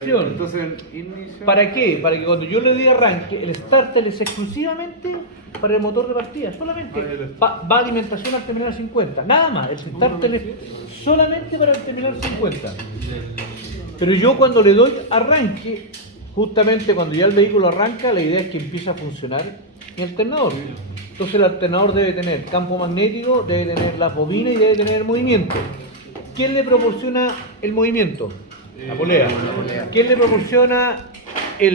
Entonces, inicio... ¿Para qué? Para que cuando yo le dé arranque, el starter es exclusivamente para el motor de partida, solamente va a alimentación al terminal 50, nada más, el starter es solamente para el terminal 50. Pero yo cuando le doy arranque, justamente cuando ya el vehículo arranca, la idea es que empiece a funcionar mi alternador. Entonces el alternador debe tener campo magnético, debe tener las bobinas y debe tener movimiento. ¿Quién le proporciona el movimiento? La polea. ¿Quién le proporciona el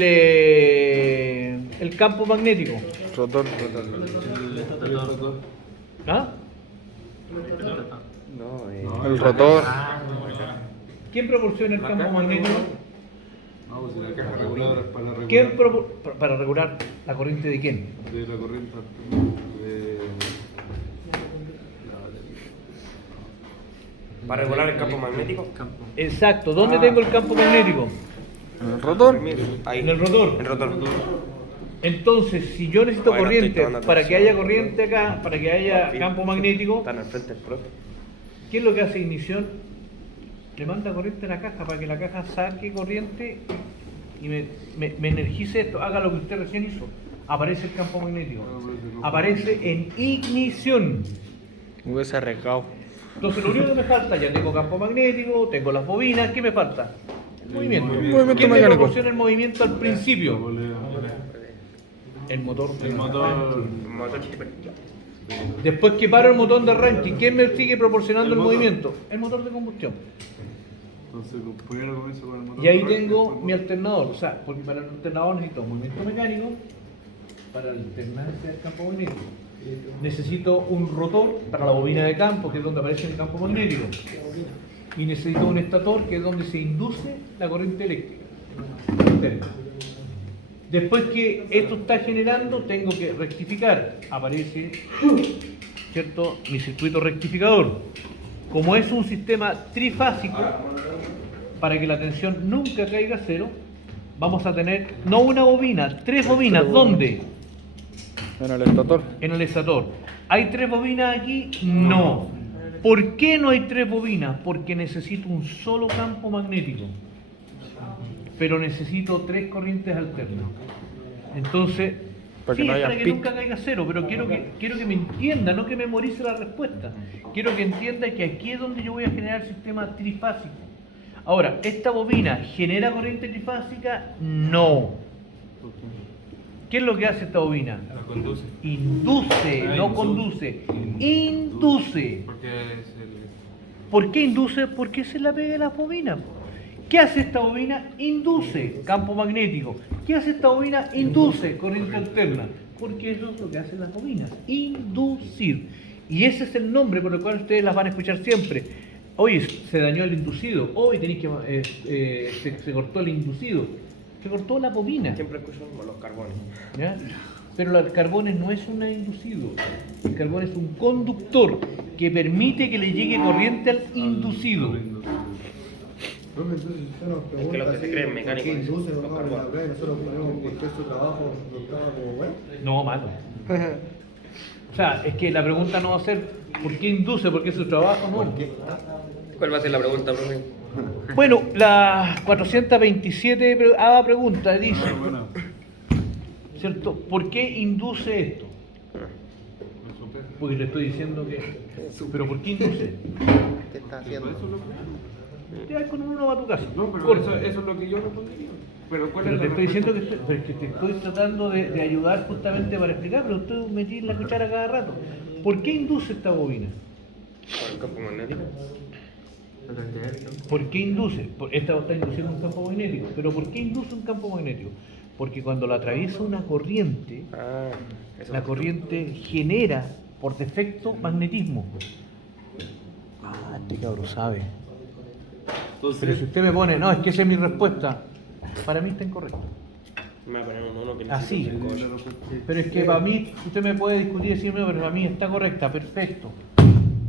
campo magnético? Rotor. ¿Ah? El rotor. ¿Quién proporciona el campo magnético? No, pues la caja reguladora es para regular... ¿Quién para regular la corriente de quién? De la corriente Para regular el campo magnético. Exacto, ¿dónde tengo el campo magnético? El rotor. Ahí. En el rotor. El rotor. Entonces, si yo necesito Bueno, corriente, estoy tomando para que atención. haya corriente acá, para que haya campo magnético, Están al frente del profe. ¿qué es lo que hace ignición? Le manda corriente a la caja para que la caja saque corriente y me energice esto, haga lo que usted recién hizo. Aparece el campo magnético. Aparece en ignición. Hubiese arriesgado. Entonces, lo único que me falta, ya tengo campo magnético, tengo las bobinas, ¿qué me falta? El movimiento. movimiento ¿Quién me mecánico. proporciona el movimiento al principio? El motor. El motor... Después que paro el motor de arranque, ¿quién me sigue proporcionando el movimiento? El motor de combustión. Entonces, primero comienzo con el motor. Y ahí de arranque, tengo después- mi alternador, o sea, porque para el alternador necesito movimiento mecánico, para la alternancia del campo magnético. Necesito un rotor para la bobina de campo, que es donde aparece el campo magnético. Y necesito un estator, que es donde se induce la corriente eléctrica interna. Después que esto está generando, tengo que rectificar. Aparece, ¿cierto?, mi circuito rectificador. Como es un sistema trifásico, para que la tensión nunca caiga a cero, vamos a tener no una bobina, tres bobinas. ¿Dónde? En el estator. En el estator. ¿Hay tres bobinas aquí? No. ¿Por qué no hay tres bobinas? Porque necesito un solo campo magnético, pero necesito tres corrientes alternas. Entonces, Para que sí, no es haya para que pic. nunca caiga cero, pero quiero que me entienda, no que memorice la respuesta. Quiero que entienda que aquí es donde yo voy a generar el sistema trifásico. Ahora, ¿esta bobina genera corriente trifásica? No. ¿Qué es lo que hace esta bobina? La conduce. Induce, no conduce. Induce. Porque es el... ¿Por qué induce? Porque se la pega la bobina. ¿Qué hace esta bobina? Induce campo magnético. ¿Qué hace esta bobina? Induce corriente alterna. Porque eso es lo que hacen las bobinas. Inducir. Y ese es el nombre por el cual ustedes las van a escuchar siempre. Oye, se dañó el inducido. Hoy tenéis que se cortó el inducido. Se cortó la bobina. Siempre escucho con los carbones. ¿Ya? Pero el carbón no es un inducido. El carbón es un conductor que permite que le llegue corriente al inducido. Profe, entonces usted nos pregunta Es que los que se así, creen ¿por mecánicos qué dicen, induce los o no carbones. la prueba y nosotros ponemos por qué su trabajo lo toma como bueno? No, malo. O sea, es que la pregunta no va a ser ¿por qué induce? ¿Por qué su trabajo? No. ¿Cuál va a ser la pregunta, profe? Bueno, la 427 pregunta dice, Bueno, ¿cierto? ¿Por qué induce esto? Porque le estoy diciendo que... ¿Pero por qué induce? ¿Qué está haciendo? Ya con uno va a tu casa. no, pero Corta. eso es lo que yo respondería. Pero ¿cuál Pero es te la estoy diciendo respuesta? pero es que te estoy tratando de ayudar justamente para explicar, pero usted metí la cuchara cada rato. ¿Por qué induce esta bobina? Con el campo magnético. ¿Por qué induce? Esta está induciendo un campo magnético. ¿Pero por qué induce un campo magnético? Porque cuando la atraviesa una corriente, Ah, eso. la corriente genera por defecto magnetismo. Ah, este cabrón sabe. Pero si Entonces, usted me pone, no, es que esa es mi respuesta, para mí está incorrecto. Me va a poner uno que Así. necesita cinco horas. Pero es que para mí, usted me puede discutir y decirme, no, pero para mí está correcta, perfecto.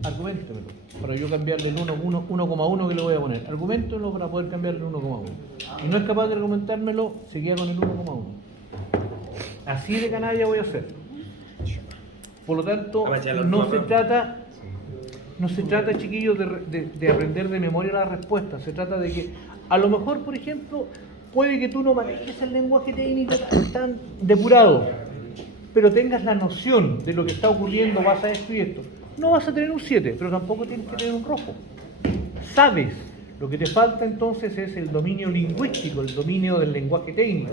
Argumentemelo, para yo cambiarle el 1,1 que le voy a poner. Argumentemelo para poder cambiarle el 1,1. Y no es capaz de argumentármelo, se queda con el 1,1. Así de canalla voy a hacer. Por lo tanto, no se trata, chiquillos, de aprender de memoria la respuesta. Se trata de que A lo mejor, por ejemplo, puede que tú no manejes el lenguaje técnico tan depurado, pero tengas la noción de lo que está ocurriendo, vas a esto y esto. No vas a tener un 7, pero tampoco tienes que tener un rojo. Sabes, lo que te falta entonces es el dominio lingüístico, el dominio del lenguaje técnico.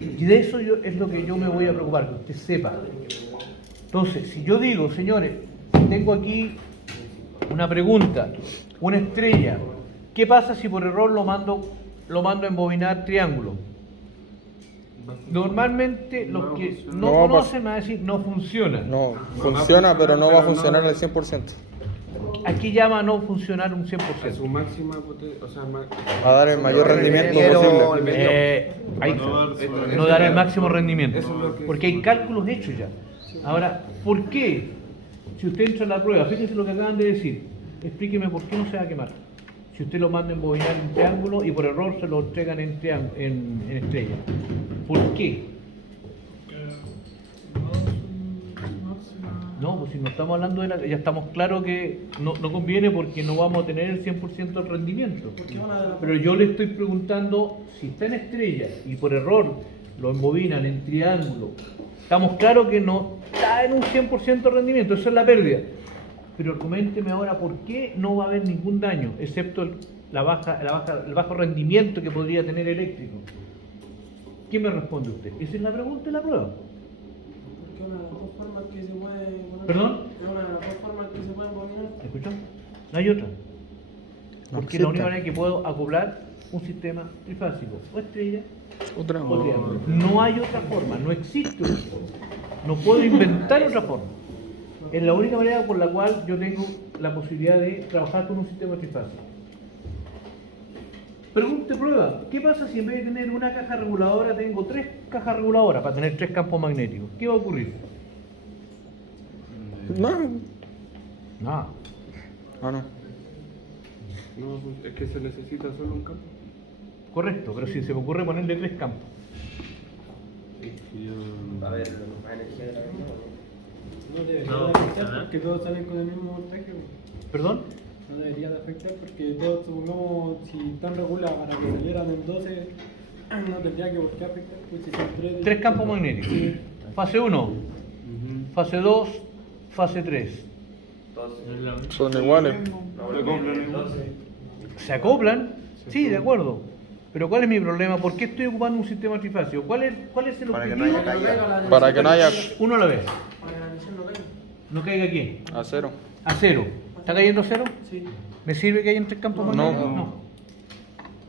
Y de eso es lo que yo me voy a preocupar, que usted sepa. Entonces, si yo digo, señores, tengo aquí una pregunta, una estrella, ¿qué pasa si por error lo mando a embobinar triángulo? Normalmente los que no No va a conocen me van a decir no funciona. No, funciona, pero no va a funcionar al 100%. Aquí llama a no funcionar un 100%. A su máxima potencia, o sea, Va a dar el mayor rendimiento Pero- posible. Ahí No está. dar- No dar el máximo rendimiento. Eso es lo que- Porque hay cálculos hechos ya. Ahora, ¿por qué? Si usted entra en la prueba, fíjese lo que acaban de decir. Explíqueme por qué no se va a quemar. Si usted lo manda a embobinar en triángulo y por error se lo entregan en estrella. ¿Por qué? No, pues si no estamos hablando de la... Ya estamos claros que no conviene porque no vamos a tener el 100% del rendimiento. Pero yo le estoy preguntando si está en estrella y por error lo embobinan en triángulo. Estamos claros que no está en un 100% de rendimiento, eso es la pérdida. Pero coménteme ahora por qué no va a haber ningún daño, excepto el bajo rendimiento que podría tener eléctrico. ¿Qué me responde usted? Esa es la pregunta de la prueba. Porque una de las dos formas que se puede poner. ¿Perdón? Es una de las dos formas que se pueden poner. ¿Me escuchó? No hay otra. Porque existe. la única manera que puedo acoplar un sistema trifásico o estrella Otra. o triángulo. No hay otra forma, no existe otra forma. No puedo inventar otra forma. Es la única manera por la cual yo tengo la posibilidad de trabajar con un sistema trifásico. Pregunte, prueba. ¿Qué pasa si en vez de tener una caja reguladora tengo 3 cajas reguladoras para tener 3 campos magnéticos? ¿Qué va a ocurrir? No. Nada. Ah, no. No, pues, es que se necesita solo un campo. Correcto, pero si se me ocurre ponerle 3 campos. Y yo- A ver, más energía de la misma. No debería No, de afectar ajá. porque todos salen con el mismo voltaje. ¿Perdón? No debería de afectar porque todos, supongamos, si están regulados para que salieran en 12, no tendría que por qué afectar. Pues si son 3 campos magnéticos. Fase 1, Ujú. fase 2, fase 3. Son iguales. Se compran igual. ¿Se acoplan? Sí, de acuerdo. Pero ¿cuál es mi problema? ¿Por qué estoy ocupando un sistema trifásico? ¿Cuál es el Para que no objetivo? haya caída. Para que no haya Uno a la vez. Para que la emisión no caiga. ¿No caiga aquí? a cero. A cero. ¿Está cayendo a cero? Sí. ¿Me sirve que haya 3 campos No. magnéticos?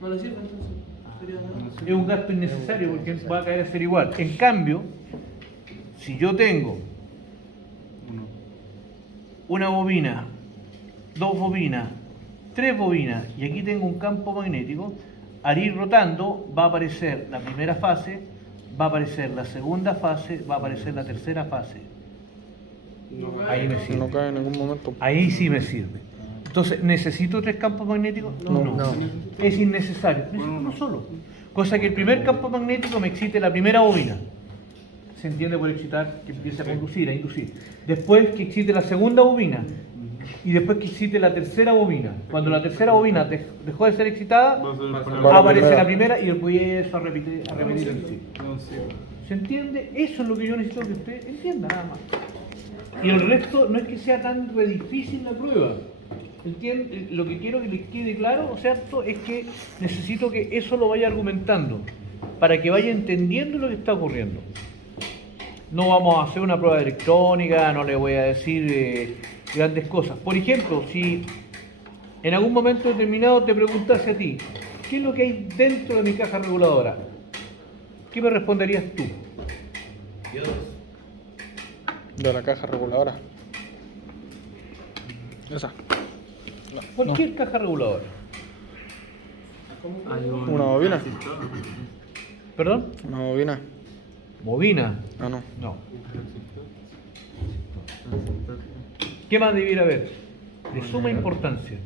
No le sirve entonces. Sería nada. Es un gasto innecesario porque va a caer a ser igual. En cambio, si yo tengo Uno. una bobina, 2 bobinas, 3 bobinas y aquí tengo un campo magnético, al ir rotando va a aparecer la primera fase, va a aparecer la segunda fase, va a aparecer la tercera fase. Ahí me sirve. No cae en ningún momento. Ahí sí me sirve. Entonces, ¿necesito 3 campos magnéticos? No. Es innecesario. Necesito uno solo. Cosa que el primer campo magnético me excite la primera bobina. Se entiende por excitar que empiece a conducir, a inducir. Después que excite la segunda bobina. Y después que excite la tercera bobina. Cuando la tercera bobina dejó de ser excitada, Va a ser para Va a aparece primera. la primera y empiezo a repetir el ciclo. No, sí. ¿Se entiende? Eso es lo que yo necesito que usted entienda nada más. Y el resto no es que sea tan re difícil la prueba. ¿Entiende? Lo que quiero que les quede claro, ¿cierto? Es que necesito que eso lo vaya argumentando para que vaya entendiendo lo que está ocurriendo. No vamos a hacer una prueba electrónica, no le voy a decir grandes cosas. Por ejemplo, si en algún momento determinado te preguntase a ti, ¿qué es lo que hay dentro de mi caja reguladora? ¿Qué me responderías tú? De la caja reguladora. Esa. Cualquier caja reguladora. Una bobina. ¿Perdón? Una bobina. Bobina. Ah, no. No. ¿Qué más debiera haber? De suma importancia.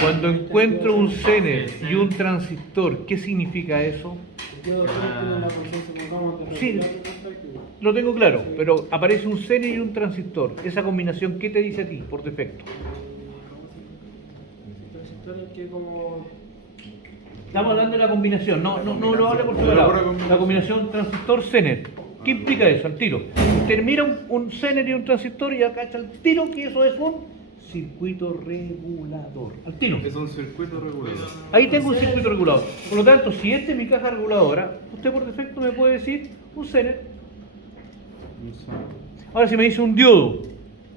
Cuando encuentro un Zener y un transistor, ¿qué significa eso? Yo tiene la función, supongamos, de Sí. regular el voltaje. Lo tengo claro, pero aparece un Zener y un transistor. Esa combinación, ¿qué te dice a ti por defecto? transistores que como... Estamos hablando de la combinación, no lo hable por separado. La combinación transistor-Zener. ¿Qué implica eso? Al tiro. Usted mira un Zener y un transistor y acá está el tiro que eso es un circuito regulador. Al tiro. Es un circuito regulador. Ahí tengo un circuito regulador. Por lo tanto, si esta es mi caja reguladora, usted por defecto me puede decir un Zener. Ahora, si me dice un diodo,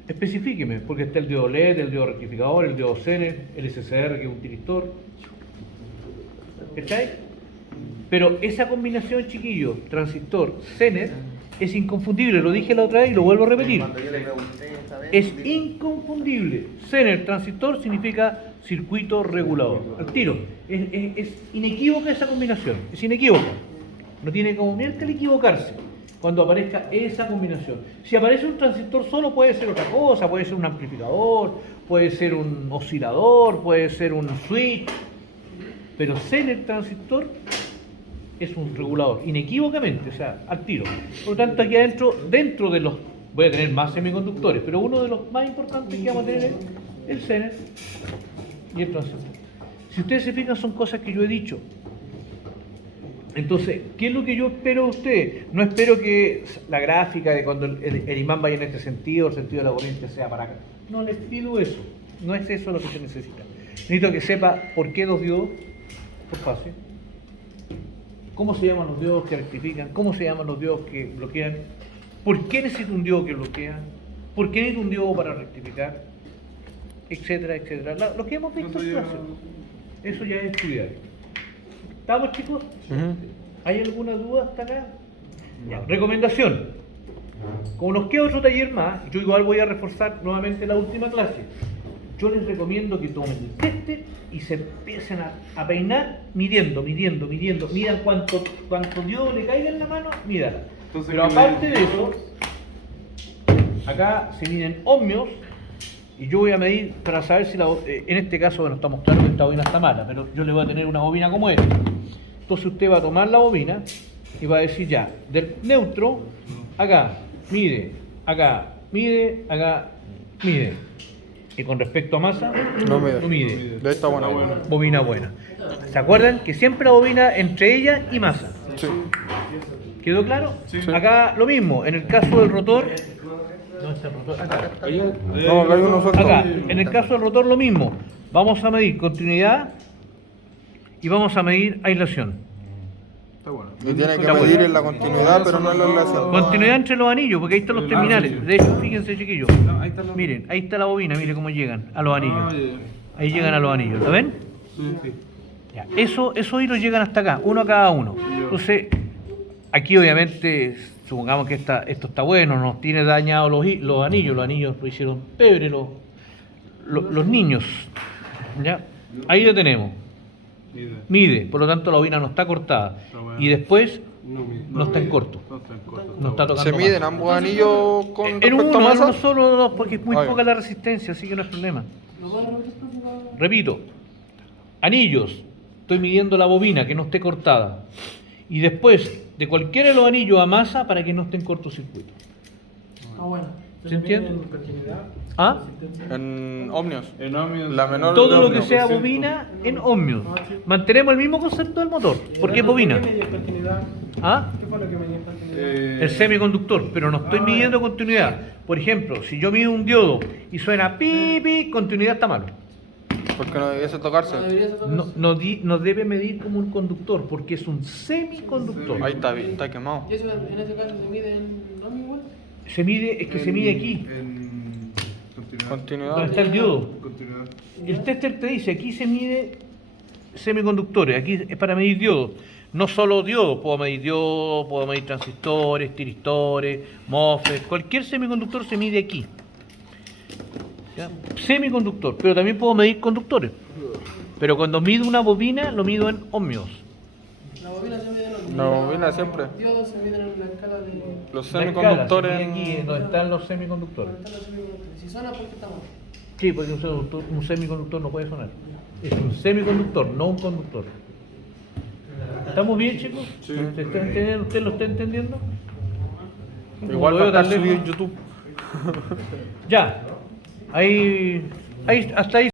especifíqueme, porque está el diodo LED, el diodo rectificador, el diodo Zener, el SCR que es un tiristor. ¿Cachai? Pero esa combinación, chiquillos, transistor, Zener, es inconfundible. Lo dije la otra vez y lo vuelvo a repetir. Es inconfundible. Zener, transistor, significa circuito regulador. Al tiro. Es inequívoca esa combinación. Es inequívoca. No tiene como miércoles equivocarse cuando aparezca esa combinación. Si aparece un transistor solo, puede ser otra cosa. Puede ser un amplificador, puede ser un oscilador, puede ser un switch. Pero Zener transistor es un regulador, inequívocamente, o sea, al tiro. Por lo tanto, aquí adentro, dentro de los, voy a tener más semiconductores, pero uno de los más importantes que vamos a tener es el Zener y el transistor. Si ustedes se fijan, son cosas que yo he dicho. Entonces, ¿qué es lo que yo espero de ustedes? No espero que la gráfica de cuando el imán vaya en este sentido, el sentido de la corriente sea para acá. No les pido eso, no es eso lo que se necesita. Necesito que sepa por qué dos diodos, por fase. ¿Cómo se llaman los diodos que rectifican? ¿Cómo se llaman los diodos que bloquean? ¿Por qué necesito un diodo que bloquea? ¿Por qué necesito un diodo para rectificar? Etcétera, etcétera. Lo que hemos visto en clase. Eso ya es estudiar. ¿Estamos, chicos? ¿Hay alguna duda hasta acá? Ya. Recomendación. Como nos queda otro taller más, yo igual voy a reforzar nuevamente la última clase. Yo les recomiendo que tomen el tester y se empiecen a peinar midiendo. Midan cuánto diodo le caiga en la mano, midan. Pero aparte de eso, acá se miden ohmios y yo voy a medir para saber si en este caso, bueno, estamos claros que esta bobina está mala, pero yo le voy a tener una bobina como esta. Entonces usted va a tomar la bobina y va a decir ya, del neutro, acá, mide, acá, mide, acá, mide. Y con respecto a masa, No no mide. De esta buena. Bobina buena. ¿Se acuerdan? Que siempre la bobina entre ella y masa. Sí. ¿Quedó claro? Acá lo mismo, en el caso del rotor. ¿Dónde está el rotor? Acá. No, acá hay uno suelto. Acá, en el caso del rotor lo mismo. Vamos a medir continuidad y vamos a medir aislación. Está bueno. Y tiene que Está medir bueno. en la continuidad, pero no en la relación. Continuidad entre los anillos, porque ahí están los terminales. De hecho, fíjense, chiquillos. Ahí está la... Miren, ahí está la bobina, miren cómo llegan a los anillos. Ah, ya. Ahí llegan a los anillos, ¿lo ven? Sí. Ya, esos hilos llegan hasta acá, uno a cada uno. Entonces, aquí obviamente, supongamos que esto está bueno, nos tiene dañados los anillos lo hicieron pebre los niños. ¿Ya? Ahí lo tenemos. Mide, por lo tanto la bobina no está cortada. Y después no está en corto. No está tocando ¿Se miden masa. ambos anillos con En respecto a uno masa? solo, dos, porque es muy Ah, ya. poca la resistencia, así que no es problema. ¿Lo puedo repetir, por favor? Repito, anillos, estoy midiendo la bobina que no esté cortada. Y después, de cualquiera de los anillos a masa para que no esté en cortocircuito. Ah, bueno. ¿Se entiende? ¿En continuidad? ¿Ah? En ohmios. En ohmios. La menor Todo de lo que ohmios. sea bobina en ohmios. Mantenemos el mismo concepto del motor. ¿Por qué es bobina? ¿Qué medí en continuidad? ¿Ah? ¿Qué fue lo que medí en continuidad? El semiconductor, pero no estoy midiendo continuidad. Por ejemplo, si yo mido un diodo y suena pi, continuidad está malo. Porque no debiese tocarse. No debe medir como un conductor, porque es un semiconductor. Ahí está, bien, está quemado. ¿Y eso en ese caso se mide en ohmios igual? Se mide aquí, En continuidad. Continuidad. donde está el diodo. Continuidad. El tester te dice, aquí se mide semiconductores, aquí es para medir diodos. No solo diodos, puedo medir transistores, tiristores, MOSFET, cualquier semiconductor se mide aquí. ¿Ya? Semiconductor, pero también puedo medir conductores. Pero cuando mido una bobina, lo mido en ohmios. La bobina se mide en ohmios. La bobina siempre. Los diodos se miden en la escala de... Los La escala, semiconductores. se mide aquí, donde están los semiconductores. ¿Dónde están los semiconductores? Si suena, ¿por qué estamos? Sí, porque un semiconductor no puede sonar. Es un semiconductor, no un conductor. ¿Estamos bien, chicos? Sí. ¿Se está entendiendo? ¿Usted lo está entendiendo? Igual Como lo veo para tan subir lejos. en YouTube. Ya. Hasta ahí